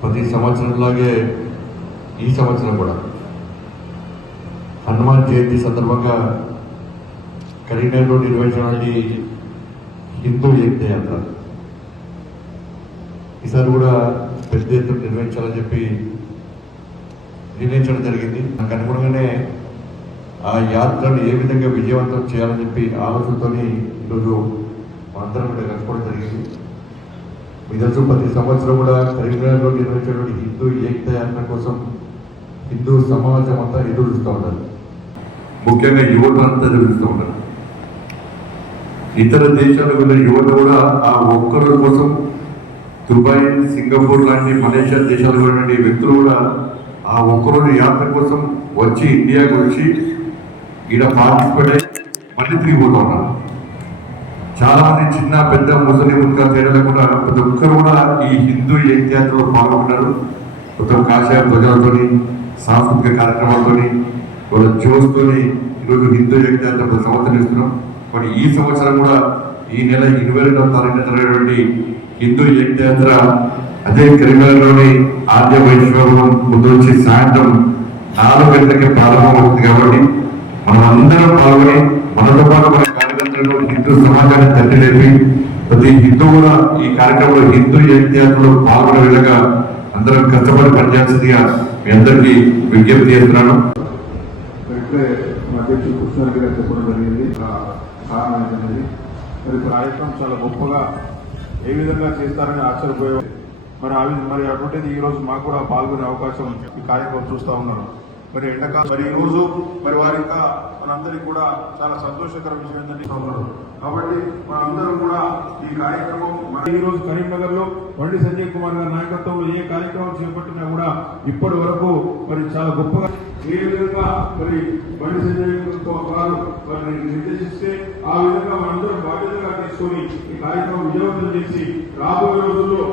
ప్రతి సంవత్సరంలాగే ఈ సంవత్సరం కూడా. హనుమాన్ జయంతి సందర్భంగా కరీంనగర్లో నిర్వహించడానికి హిందూ ఏకత యాత్ర ఈసారి కూడా పెద్ద ఎత్తున నిర్వహించాలని చెప్పి నిర్ణయించడం జరిగింది. నాకు అనుగుణంగానే ఆ యాత్రను ఏ విధంగా విజయవంతం చేయాలని చెప్పి ఆలోచనతో ఈరోజు అందరం కూడా కలుసుకోవడం జరిగింది. ఈరోజు ప్రతి సంవత్సరం కూడా కరీంనగర్లో నిర్వహించినటువంటి హిందూ ఏకత యాత్ర కోసం హిందూ సమాజం అంతా ఎదురు చూస్తూ ఉన్నారు ముఖ్యంగా యువత అంతా ఎదురు చూస్తూ ఉన్నారు ఇతర దేశాలకు వెళ్ళిన యువత కూడా ఆ ఒక్కరోజు కోసం దుబాయ్ సింగపూర్ లాంటి మలేషియా దేశాలకు వెళ్ళిన వ్యక్తులు కూడా ఆ ఒక్కరోజు యాత్ర కోసం వచ్చి ఇండియాకు వచ్చి ఈడ పార్టిసిపేట్ అయ్యి మళ్ళీ తిరిగిపోతూ ఉన్నారు. చాలా మంది చిన్న పెద్ద ముసలి ముక్క తేడా లేకుండా ప్రతి ఒక్కరు కూడా ఈ హిందూ ఏకయాత్రలో పాల్గొన్నారు మొత్తం కాషాయ ధ్వజాలతోని సాంస్కృతిక కార్యక్రమాలతోని వాళ్ళ జోస్తోని ఈరోజు హిందూ ఏకయాత్ర ప్రతి సంవత్సరం ఇస్తున్నాం మరి ఈ సంవత్సరం కూడా ఈ నెల ఇరవై రెండవ తారీఖున జరిగినటువంటి హిందూ ఏక్యాత్ర అదే కరీంనగర్లోని ఆద్య వైశ్వరం ముందు వచ్చి సాయంత్రం నాలుగు గంటలకి ప్రారంభమవుతుంది కాబట్టి మనం అందరం పాల్గొని మనతో పాటు మన హిందూ సమాజాన్ని తల్లి లేపి ప్రతి హిందూ కూడా ఈ కార్యక్రమంలో హిందూ ఏకయాత్రలో పాల్గొనే విధంగా అందరం కష్టపడి పనిచేస్తుందిగా మీ అందరికీ విజ్ఞప్తి చేస్తున్నాను. మా అధ్యక్షుడు కృష్ణారెడ్డి గారు చెప్పడం జరిగింది. కారణం ఏంటనేది. మరి కార్యక్రమం చాలా గొప్పగా ఏ విధంగా చేస్తారని ఆశ్చర్యపోయే. మరి అవి మరి అటువంటిది ఈ రోజు మాకు కూడా పాల్గొనే అవకాశం ఈ కార్యక్రమం చూస్తా ఉన్నారు మరి ఎండాకాలం మరి ఈరోజు మరి వారి యొక్క మనందరికీ కూడా చాలా సంతోషకర విషయం ఏంటంటే చూస్తా కాబట్టి మనందరం కూడా ఈ కార్యక్రమం ఈ రోజు కరీంనగర్లో బండి సంజయ్ కుమార్ గారి నాయకత్వంలో ఏ కార్యక్రమం చేపట్టినా కూడా ఇప్పటి వరకు మరి చాలా గొప్పగా ఏ విధంగా మరి బండి సంజయ్ గారు మరి నిర్దేశిస్తే ఆ విధంగా మనందరం బాధ్యతగా తీసుకొని ఈ కార్యక్రమం విజయవంతం చేసి రాబోయే రోజుల్లో